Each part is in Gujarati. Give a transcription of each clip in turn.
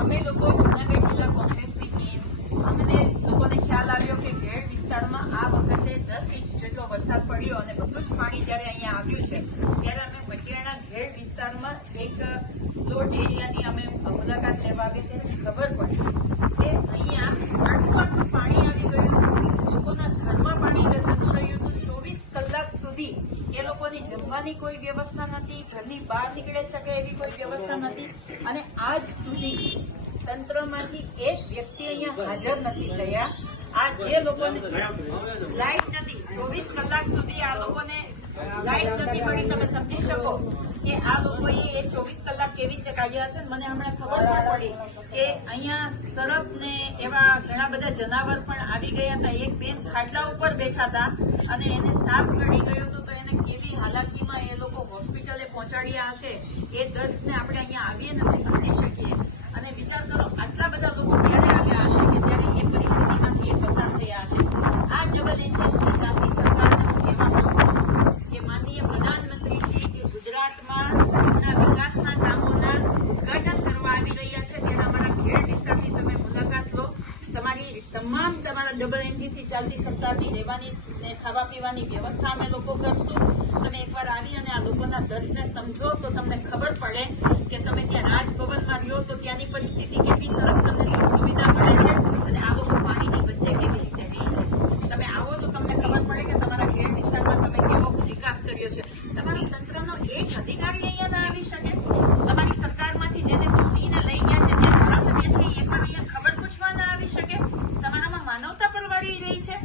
અમે લોકો જૂનાગઢ જિલ્લા કોંગ્રેસની ટીમ, અમને લોકોને ખ્યાલ આવ્યો કે ઘેડ વિસ્તારમાં આ વખતે 10 ઇંચ જેટલો વરસાદ પડ્યો અને બધું જ પાણી જ્યારે અહીંયા આવ્યું છે ત્યારે અમે મટિયાણા ઘેડ વિસ્તારમાં એક પ્લોટ એરિયાની અમે મુલાકાત લેવા આવી ત્યારે ખબર પડી કે અહીંયા આટલું પાણી આવી ગયું, લોકોના ઘરમાં પાણી જતું રહ્યું હતું. 24 કલાક સુધી એ લોકોની જમવાની કોઈ વ્યવસ્થા નથી, ઘરની બહાર નીકળી શકે એવી કોઈ વ્યવસ્થા નથી અને આજ સુધી તંત્રમાંથી એક વ્યક્તિ અહીંયા હાજર નથી થયા. આ જે લોકોને લાઇટ નથી, 24 કલાક સુધી આ લોકોને લાઇટ નથી મળી. તમે સમજી શકો કે આ લોકોએ એ 24 કલાક કેવી રીતે કાઢ્યા હશે. મને હમણાં ખબર પડી કે અહીંયા સરપ ને એવા ઘણા બધા જનાવર પણ આવી ગયા હતા. એક બેન ખાટલા ઉપર બેઠા હતા અને એને સાપ ગળી ગયો હતો, તો એને કેવી હાલાકીમાં એ લોકો હોસ્પિટલે પહોંચાડ્યા હશે એ દર્દને આપણે અહીંયા આવીએ ને સમજી શકીએ. અને વિચાર કરો આટલા બધા લોકો ક્યારે આવ્યા હશે કે જ્યારે એ પરિસ્થિતિમાંથી એ પસાર થયા હશે. આ ડબલ એન્જિનની ચાલતી સરકારને હું કહેવા માંગુ છું કે માનનીય પ્રધાનમંત્રી શ્રી કે ગુજરાતમાં વિકાસના કામોના ઉદઘાટન કરવા આવી રહ્યા છે ત્યારે અમારા ઘેડ વિસ્તારની તમે મુલાકાત લો. તમારા ડબલ એન્જિનથી ચાલતી સરકારની રહેવાની ને ખાવા પીવાની વ્યવસ્થા અમે લોકો કરશું. તમે એકવાર આવી અને આ લોકોના દર્દને સમજો તો તમને ખબર પડે કે તમે ત્યાં રાજભવનમાં રહ્યો તો ત્યાંની પરિસ્થિતિ કેટલી સરસ તમને સુખ સુવિધા મળે છે અને આ લોકો પાણીની વચ્ચે કેવી રીતે રહે છે. તમે આવો તો તમને ખબર પડે કે તમારા ઘેડ વિસ્તારમાં તમે કેવો વિકાસ કર્યો છે. તમારા તંત્રનો એક અધિકારી અહીંયા ના આવી શકે? તમારી સરકારમાંથી જેને ચૂંટીને લઈ ગયા છે, જે ધારાસભ્ય છે, એ પણ અહીંયા ખબર પૂછવા ના આવી શકે? તમારામાં માનવતા પરવારી રહી છે?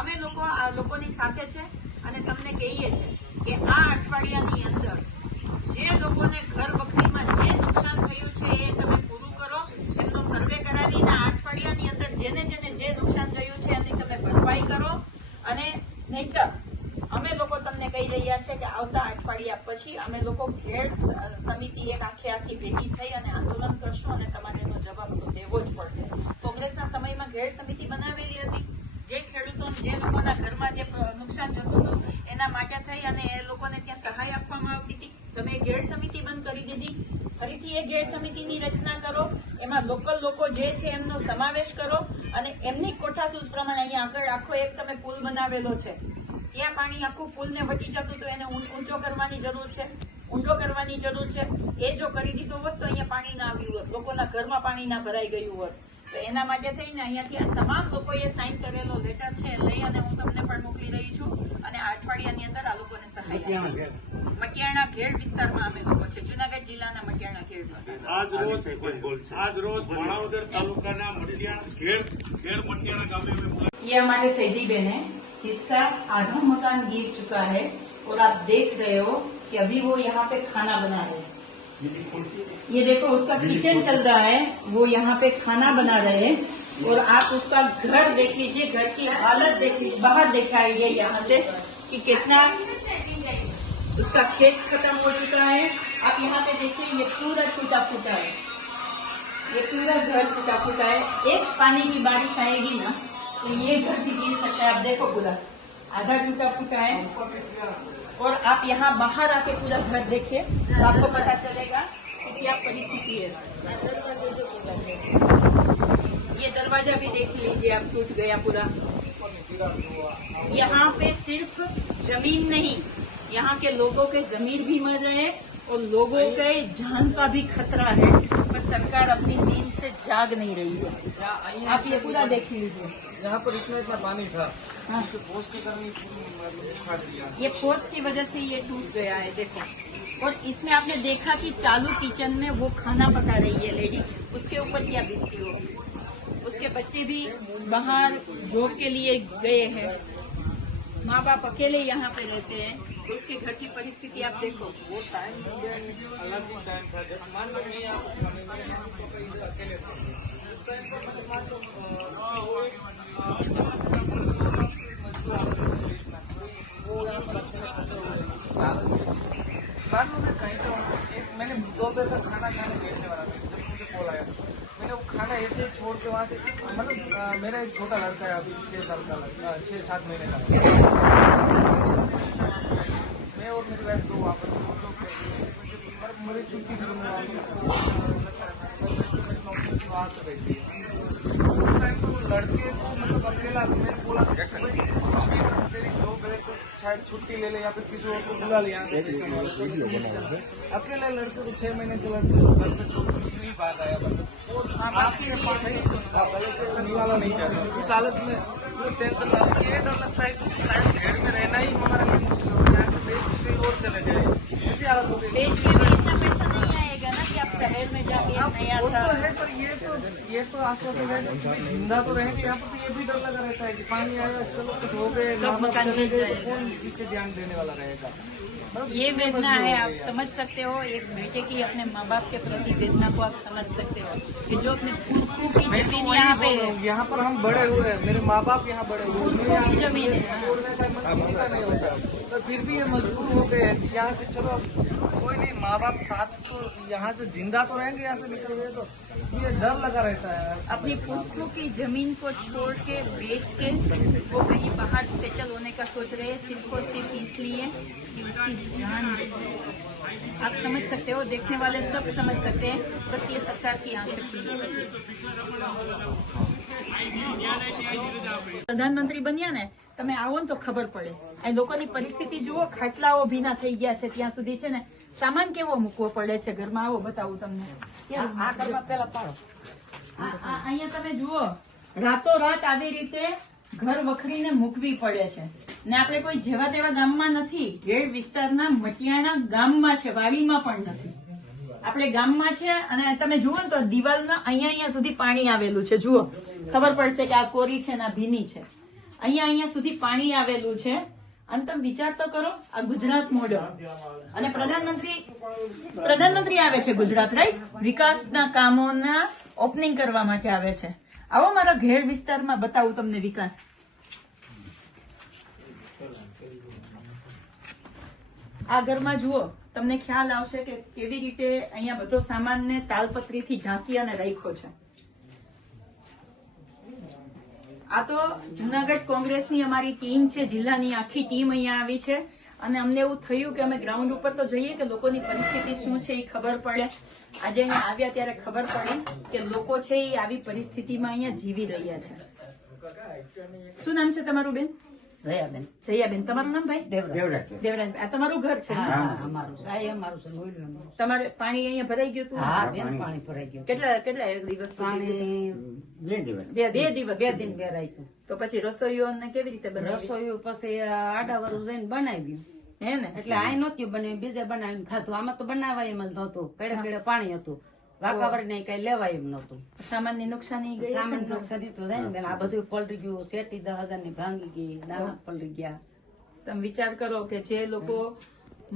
અમે લોકો આ લોકોની સાથે છે અને તમને કહીએ છીએ કે આ અઠવાડિયાની અંદર જે લોકોને ઘર વખરીમાં જે નુકસાન થયું છે એ તમે પૂરું કરો, એમનો સર્વે કરાવીને આ અઠવાડિયાની અંદર જેને જે નુકસાન થયું છે એની તમે ભરપાઈ કરો. અને નહીંતર અમે લોકો તમને કહી રહ્યા છે કે આવતા અઠવાડિયા પછી અમે લોકો ઘેડ સમિતિ એક આખી ભેગી થઈ અને આંદોલન કરશું અને તમારે એનો જવાબ તો દેવો જ પડશે. કોંગ્રેસના સમયમાં ઘેડ સમિતિ બનાવેલી હતી, જે ખેડૂતોને જે લોકોના ઘરમાં જે નુકસાન જતું હતું એના માટે થઈ અને એ લોકોને ત્યાં સહાય આપવામાં આવતી હતી. તમે ઘેડ સમિતિ બંધ કરી દીધી, ફરીથી એ ઘેડ સમિતિની રચના કરો, એમાં લોકલ લોકો જે છે એમનો સમાવેશ કરો અને એમની કોઠાસૂઝ પ્રમાણે અહીંયા આગળ આખો એક તમે પુલ બનાવેલો છે, ત્યાં પાણી આખું પુલને વટી જતું તો એને ઊંચો કરવાની જરૂર છે, ઊંડો કરવાની જરૂર છે. એ જો કરી દીધો હોત તો અહીંયા પાણી ના આવ્યું હોત, લોકોના ઘરમાં પાણી ના ભરાઈ ગયું હોત. તો એના માટે થઈને અહીંયાથી આ તમામ લોકોએ સાઇન કરેલો લેટર છે લઈ અને હું તમને પણ મોકલી રહી છું અને આ અઠવાડિયાની અંદર આ લોકોને સહાય મટિયાણા ઘેડ વિસ્તારમાં અમે લોકો છે, જૂનાગઢ જિલ્લાના મટિયાણા ઘેડ વિસ્તાર. આજ રોજ માણાવદર તાલુકાના મટિયાણા ઘેડ મટિયાણા ગામે ये हमारे सैदी बहन है जिसका आधा मकान गिर चुका है और आप देख रहे हो कि अभी वो यहाँ पे खाना बना रहे हैं. ये देखो उसका किचन चल रहा है, वो यहाँ पे खाना बना रहे हैं और आप उसका घर देख लीजिए, घर की हालत देख लीजिए, बाहर दिखाइए यहाँ से कि कितना उसका खेत खत्म हो चुका है. आप यहाँ पे देखिए ये पूरा टूटा फूटा है, ये पूरा घर टूटा फूटा है. एक पानी की बारिश आएगी ना तो ये घर भी गिर सकता है. आप देखो पूरा आधा टूटा फूटा है और आप यहाँ बाहर आके पूरा घर देखिए तो आपको पता चलेगा कि क्या परिस्थिति है. ये दरवाजा भी देख लीजिए, आप टूट गया पूरा. यहाँ पे सिर्फ जमीन नहीं, यहाँ के लोगों के जमीन भी मर रहे हैं और लोगों के जान का भी खतरा है, पर सरकार अपनी नींद से जाग नहीं रही है. आप ये पूरा देख लीजिए. यहाँ पर इतना पानी था, हाँ, पोस्ट की करनी दिया. ये फोर्स की वजह से ये टूट गया है. देखो, और इसमें आपने देखा कि चालू किचन में वो खाना पका रही है लेडी, उसके ऊपर क्या बीतती होगी. उसके बच्चे भी बाहर जॉब के लिए गए हैं, माँ बाप अकेले यहाँ पे रहते हैं, तो उसके घर की परिस्थिति आप देखो. वो टाइम अलग ही टाइम था जब मान लीजिए आप अकेले थे. बाद में कहीं तो मैंने 2 बजे तक खाना खाने बैठने वाला था, जब मुझे कॉल आया मैंने वो खाना ऐसे ही छोड़ के वहाँ से, मतलब मेरा एक छोटा लड़का है अभी 6 साल का, 6-7 महीने का. मैं और मेरी वाइफ 2 वहाँ पर मेरी छुट्टी हाथ रहती है। उस टाइम तो लड़के को मतलब अकेला मैंने बोला तेरी जॉब है तो शायद छुट्टी ले ले या फिर किसी और को बुला लिया। अकेले लड़के को 6 महीने के लड़के को घर पे छोड़ नहीं बात आया आपके पास निकाला नहीं जाता। उस हालत में टेंशन ये डर लगता है कि शायद घर में रहना ही हमारे लिए मुश्किल हो यहाँ से देश कहीं और चले जाए इसी हालत हो गई। बेच में भी इतना पैसा नहीं आएगा ना कि आप शहर में जाके नया वो सा तो है पर ये तो आश्वासन है कि जिंदा तो रहेंगे। यहाँ पर तो ये भी डर लगा रहता है कि पानी आएगा चलो कुछ हो गए कब मकान चले मिल गए जाएगा। तो कौन पीछे ध्यान देने वाला रहेगा। ये वेदना है, आप समझ सकते हो। एक बेटे की अपने माँ बाप के प्रति वेदना को आप समझ सकते हो कि जो अपने फूफू की मैं तो जमीन वही यहाँ पे बोल रहा हूँ, यहाँ पर हम बड़े हुए हैं, मेरे माँ बाप यहाँ बड़े हुए हैं, फूफू की जमीन है। छोड़ने का मन होता नहीं होता तो फिर भी ये मजबूर हो गए हैं कि यहाँ से चलो कोई नहीं माँ बाप साथ तो यहाँ से जिंदा तो रहेंगे यहाँ से निकल गए तो ये डर लगा रहता है। अपनी फूफू की जमीन को छोड़ के बेच के वो कहीं बाहर सेटल होने का सोच रहे हैं, सिर्फ और सिर्फ इसलिए कि उसकी जान बचे। आप समझ सकते हो, देखने वाले सब समझ सकते हैं, बस ये सरकार की आंखें खुलनी चाहिए। પ્રધાનમંત્રી બન્યા ને તમે આવો ને તો ખબર પડે આ લોકોની પરિસ્થિતિ જુઓ, ખાટલાઓ ભીના થઈ ગયા છે, ત્યાં સુધી છે ને સામાન કેવો મૂકવો પડે છે ઘરમાં. આવો બતાવું તમને. આ ઘરમાં પેલા પાડો. અહીંયા તમે જુઓ, રાતોરાત આવી રીતે ઘર વખરીને મૂકવી પડે છે ને આપણે કોઈ જેવા તેવા ગામમાં નથી, ઘેડ વિસ્તારના મટિયાણા ગામમાં છે, વાડીમાં પણ નથી. આપણે ગામમાં છે અને તમે જુઓ ને તો દિવાલના અહીંયા સુધી પાણી આવેલું છે. જુઓ, ખબર પડશે કે આ કોરી છે ને આ ભીની છે. અહીંયા સુધી પાણી આવેલું છે અને તમે વિચાર તો કરો, આ ગુજરાત મોડલ અને પ્રધાનમંત્રી આવે છે ગુજરાત, રાઈટ, વિકાસના કામોના ઓપનિંગ કરવા માટે આવે છે. આવો મારા ઘેર વિસ્તારમાં બતાવું તમને વિકાસ. આ ઘરમાં જુઓ, તમને ખ્યાલ આવશે કે કેવી રીતે અહીંયા બધો સામાનને તાલપત્રીથી ઢાંકી અને રાખ્યો છે. આ તો જુનાગઢ કોંગ્રેસની અમારી ટીમ છે, જિલ્લાની આખી ટીમ અહીંયા આવી છે અને અમને એવું થયું કે અમે ગ્રાઉન્ડ ઉપર તો જઈએ કે લોકોની પરિસ્થિતિ શું છે એ ખબર પડે. આજે અહીંયા આવ્યા ત્યારે ખબર પડી કે લોકો છે એ આવી પરિસ્થિતિમાં અહીંયા જીવી રહ્યા છે. શું નામ છે તમારું બેન? જયાબેન. જયાબેન. તમારું નામ ભાઈ? દેવરાજ. દેવરાજ. આ તમારું ઘર છે ને? અમારું સાહેબ અમારું છે બોલ્યું અમારું. તમારે પાણી અહીંયા ભરાઈ ગયું હતું? હા બેન પાણી ભરાઈ ગયું. કેટલા દિવસ? પાણી 2 દિવસ. 2 દિવસ. 2 દિન બે રાખ્યું. તો પછી રસોઈઓને કેવી રીતે બનાવી? રસોઈ પછી આડાવરું જઈને બનાવ્યું હે ને? એટલે આ નહોતું બનાવ્યું, બીજે બનાવીને ખાધું. આમાં તો બનાવાય એમ જ નહોતું, કડે પાણી હતું, વાકાવર ને કઈ લેવાય એમ નહોતું. સામાનની નુકસાની ગઈ હશે સામાન ને? નુકસાની તો થાય ને બેન. આ બધું પલટી ગયું, શેટી 10,000 ની ભાંગી ગઈ, દાણા પલટી ગયા. તમે વિચાર કરો કે જે લોકો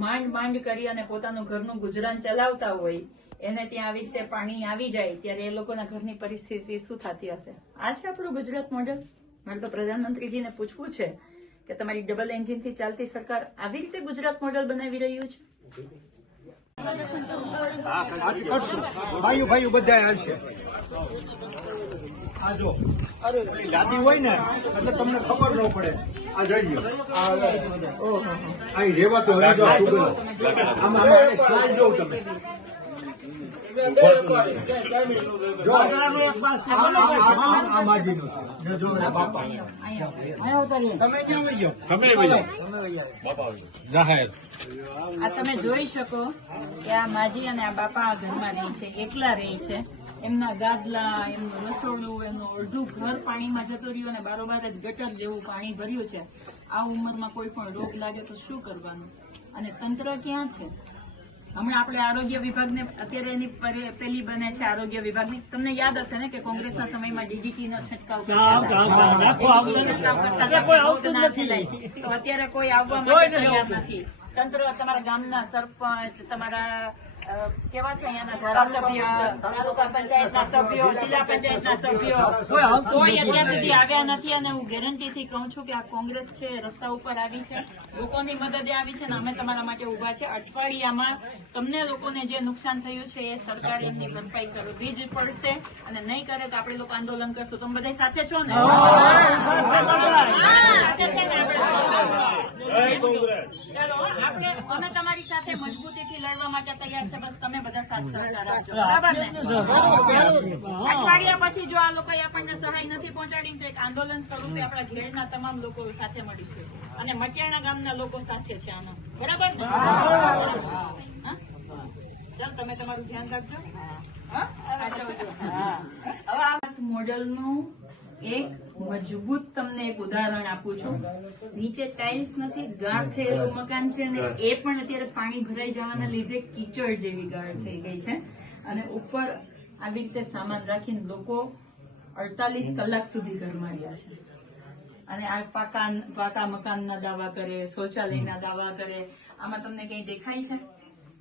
માંડ કરી અને પોતાનું ઘરનું ગુજરાન ચલાવતા હોય એને ત્યાં આવી રીતે પાણી આવી જાય ત્યારે એ લોકોના ઘરની પરિસ્થિતિ શું થતી હશે? આ છે આપણું ગુજરાત મોડેલ. મારે તો પ્રધાનમંત્રીજીને પૂછવું છે કે તમારી ડબલ એન્જિન થી ચાલતી સરકાર આવી રીતે ગુજરાત મોડેલ બનાવી રહ્યું છે? ભાઈઓ બધા હાલશે. આ જો યાદી હોય ને એટલે તમને ખબર ન પડે. આ જોઈ લો, અહીં રેવા તો હવે જો સુગંધ આમાં સ્લાઇડ જોઉં તમે જો આ માજીનું છે જો બાપા આ તમે જોઈ શકો કે આ માજી અને આ બાપા આ ઘરમાં રહે છે, એકલા રહે છે. એમના ગાદલા, એમનું રસોડું, એમનું અડધું ઘર પાણીમાં જતું રહ્યું અને બારોબાર જ ગટર જેવું પાણી ભર્યું છે. આ ઉંમરમાં કોઈ પણ રોગ લાગે તો શું કરવાનું? અને તંત્ર ક્યાં છે? હમણાં આપણે આરોગ્ય વિભાગને અત્યારે એની પેલી બને છે આરોગ્ય વિભાગની. તમને યાદ હશે ને કે કોંગ્રેસના સમયમાં DDT નો છંટકાવ કરતા તો અત્યારે કોઈ આવવા માટે તૈયાર નથી. તંત્ર, તમારા ગામના સરપંચ, તમારા કેવા છે અહીંયાના ધારાસભ્ય, તાલુકા પંચાયતના સભ્યો, જિલ્લા પંચાયતના સભ્યો, કોઈ અત્યાર સુધી આવ્યા નથી. અને હું ગેરંટીથી કહું છું કે આ કોંગ્રેસ છે રસ્તા ઉપર આવી છે, લોકોની મદદે આવી છે ને અમે તમારા માટે ઉભા છે. અઠવાડિયામાં તમને લોકોને જે નુકસાન થયું છે એ સરકાર એમની ભરપાઈ કરવી જ પડશે અને નહીં કરે તો આપણે લોકો આંદોલન કરશું. તમે બધા સાથે છો ને? સાથે છે ને આપણે? ચાલો આપણે અમે તમારી સાથે મજબૂતીથી લડવા માટે તૈયાર છે. બસ તમે બધા સાથ સહકાર આપજો. બરાબર ને? અઠવાડિયા પછી જો આ લોકોએ આપણને સહાય નથી પહોંચાડી તો એક આંદોલન સ્વરૂપે આપણા ઘેડના તમામ લોકો સાથે મળીશું અને મટિયાણા ગામના લોકો સાથે છે આના. બરાબર ને? હા? ચાલો તમે તમારું ધ્યાન રાખજો. હા? સાચવજો. હવે આ મોડેલનું એક મજબૂત તમને એક ઉદાહરણ આપું છું. નીચે ટાઇલ્સ નથી, ગાઢ થયેલું મકાન છે અને એ પણ અત્યારે પાણી ભરાઈ જવાના લીધે કીચડ જેવી ગાઢ થઈ ગઈ છે અને ઉપર આવી રીતે સામાન રાખીને લોકો 48 કલાક સુધી ઘરમાં રહ્યા છે અને આ પાકા મકાનના દાવા કરે, શૌચાલયના દાવા કરે. આમાં તમને કઈ દેખાય છે?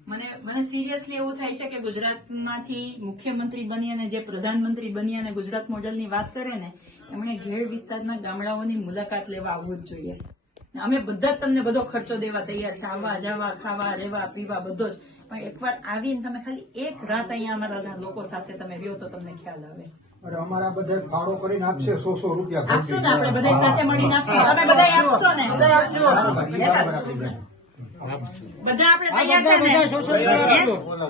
મને સિરિયસલી એવું થાય છે કે ગુજરાતમાંથી મુખ્યમંત્રી બની અને જે પ્રધાનમંત્રી બની અને ગુજરાત મોડેલની વાત કરે ને એમણે ઘેડ વિસ્તારના ગામડાઓની મુલાકાત લેવા આવવું જ જોઈએ. અમે બધા જ તમને બધો ખર્ચો દેવા તૈયાર છે, આવવા જવા, ખાવા, રહેવા, પીવા બધો જ. પણ એકવાર આવીને તમે ખાલી એક રાત અહીંયા અમારા લોકો સાથે તમે રહ્યો તો તમને ખ્યાલ આવે. અરે અમારા બધા ફાળો કરીને આપશે 100 રૂપિયા. આપશો ને? આપણે બધા સાથે મળીને આપશો. તમે બધા આપશો ને? બધા આપણે તૈયાર છે ને?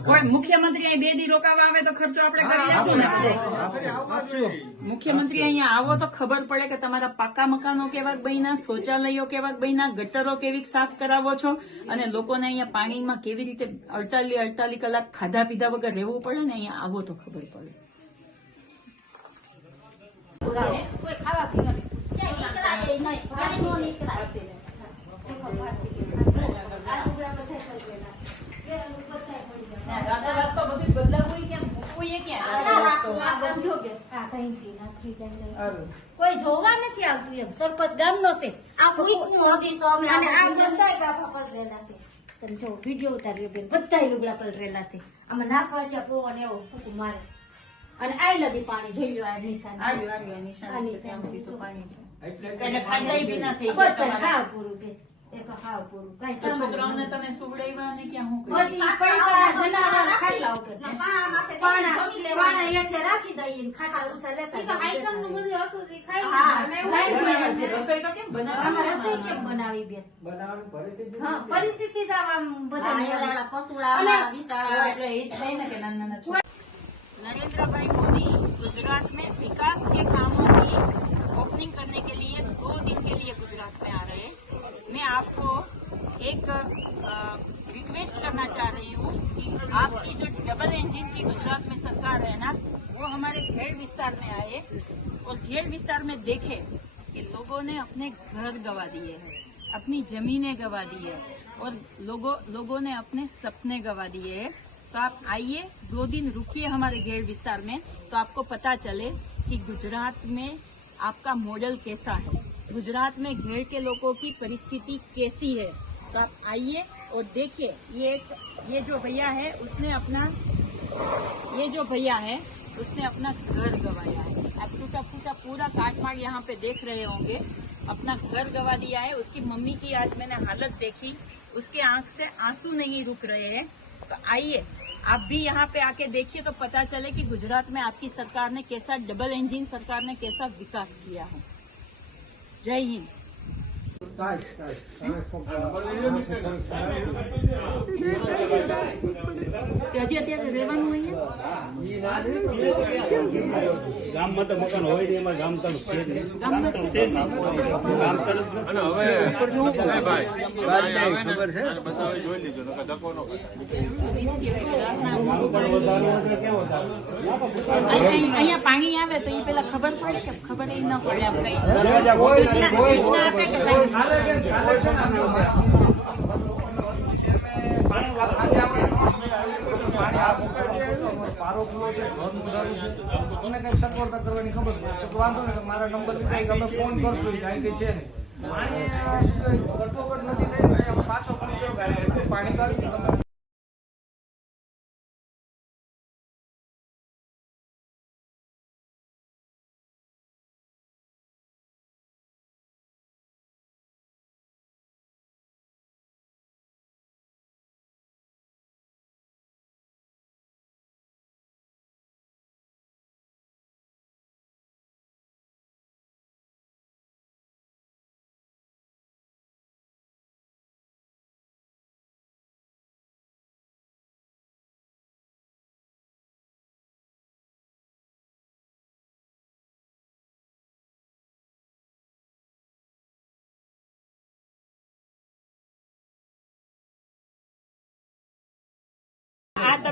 કોઈ મુખ્યમંત્રી અહીં 2 દી રોકાવા આવે તો ખર્ચો આપણે કરી લેશું ને? મુખ્યમંત્રી અહીંયા આવો તો ખબર પડે કે તમારા પાકા મકાનો કેવાક બન્યા, શૌચાલયો કેવાક બન્યા, ગટરો કેવી સાફ કરાવો છો અને લોકોને અહીંયા પાણીમાં કેવી રીતે 48 કલાક ખાધા પીધા વગર રહેવું પડે ને. અહીંયા આવો તો ખબર પડે. કોઈ ખાવા પીવાનું ક્યાંય નીકળાય નહીં, ક્યાંય નો નીકળાય. રાતોરાત તો બધું બદલાવું કેમ? મૂકવું ક્યાં? કોઈ જોવા નથી આવતું એમ. સરપંચ ગામનો છે, આ ફૂઈકનું હજી તો અમે અને આ બધાય ગાભા પલરેલા છે. તમે જો વિડીયો ઉતાર્યો બેન, બધાય લુગડા પલરેલા છે. આમાં નાખવા ત્યાં પવન એવો ફૂંક મારે અને આઈ લગી પાણી જોઈ લો. આ નિશાન આવ્યું નિશાન છે, ત્યાંથી તો પાણી છે. એટલે ખાડાઈ બી ના થઈ ગયા બધા તમારા. ખાવ પૂરું બેન, એક ખાવ પૂરું કઈ તો છોકરાઓને તમે સુવડાવ્યા અને ક્યાં હું કર્યું? પછી પૈસા જનાવર ખાટલા ઉપર પાણા હેઠે રાખી દઈએ ને ખાટલા ઉસા લેતા રસોઈ તો કેમ બનાવવા? આમાં રસોઈ કેમ બનાવી બેન? હા, પરિસ્થિતિ જ આવા બધા એટલે એ જ થાય ને કે નાના છોકરા. नरेंद्र भाई मोदी गुजरात में विकास के कामों की ओपनिंग करने के लिए 2 दिन के लिए गुजरात में आ रहे हैं. मैं आपको एक रिक्वेस्ट करना चाह रही हूँ कि आपकी जो डबल इंजन की गुजरात में सरकार है ना, वो हमारे घेड़ विस्तार में आए और घेड़ विस्तार में देखे कि लोगों ने अपने घर गंवा दिए हैं, अपनी जमीनें गंवा दी है और लोगों ने अपने सपने गंवा दिए हैं. तो आप आइए, 2 दिन रुकिए हमारे घेड़ विस्तार में, तो आपको पता चले कि गुजरात में आपका मॉडल कैसा है, गुजरात में घेड़ के लोगों की परिस्थिति कैसी है. तो आप आइए और देखिए. ये जो भैया है उसने अपना घर गंवाया है. आप टूटा पूरा काटमाड़ यहाँ पे देख रहे होंगे. अपना घर गंवा दिया है. उसकी मम्मी की आज मैंने हालत देखी, उसके आंख से आंसू नहीं रुक रहे हैं. तो आइए आप भी यहाँ पे आके देखिए तो पता चले कि गुजरात में आपकी सरकार ने कैसा, डबल इंजन सरकार ने कैसा विकास किया है. जय हिंद. હજી અત્યારે રહેવાનું અહીંયા ગામમાં તો મકાન હોય નહીં, એમાં ગામ તરફ છે જ નહીં. ગામ તરફ છે જ નહીં. ગામ તરફ અને હવે ખબર છે જોઈ લીધો ધક્કો નો અહીંયા પાણી આવે તો એ પેલા ખબર પડે કે ખબર એ ન પડે. આમ કઈ સૂચના આપે કે કઈ પારો પૂરો છે, ઘર ઉધારું છે, તમને કઈ સગવડતા કરવાની ખબર પડે તો વાંધો નહીં, મારા નંબર લીધા તમે ફોન કરશો, કાંઈ કઈ છે નહીં. પાણી ગટોગટ નથી થઈ, પાછો પાણી કાઢી તમે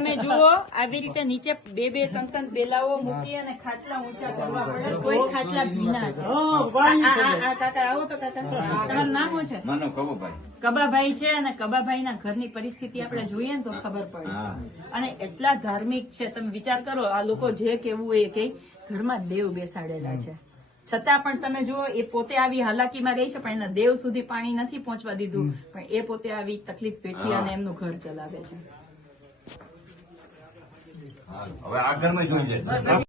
તમે જુઓ આવી રીતે નીચે બે ત્રણ બેલાઓ મૂકી અને ખાટલા ઊંચા કરવા પડે કોઈ ખાટલા ભીના છે. આ કાકા આવો તો કાકા તમારું નામ શું છે? માનો કબોભાઈ. કબાભાઈ છે અને કબાભાઈના ઘરની પરિસ્થિતિ આપણે જોઈએ ને તો ખબર પડે. અને એટલા ધાર્મિક છે, તમે વિચાર કરો આ લોકો જે કેવું એ કે ઘરમાં દેવ બેસાડેલા છે, છતાં પણ તમે જુઓ એ પોતે આવી હાલાકીમાં રહી છે પણ એના દેવ સુધી પાણી નથી પહોંચવા દીધું, પણ એ પોતે આવી તકલીફ વેઠી અને એમનું ઘર ચલાવે છે. હવે આ ઘરમાં જોઈ જાય.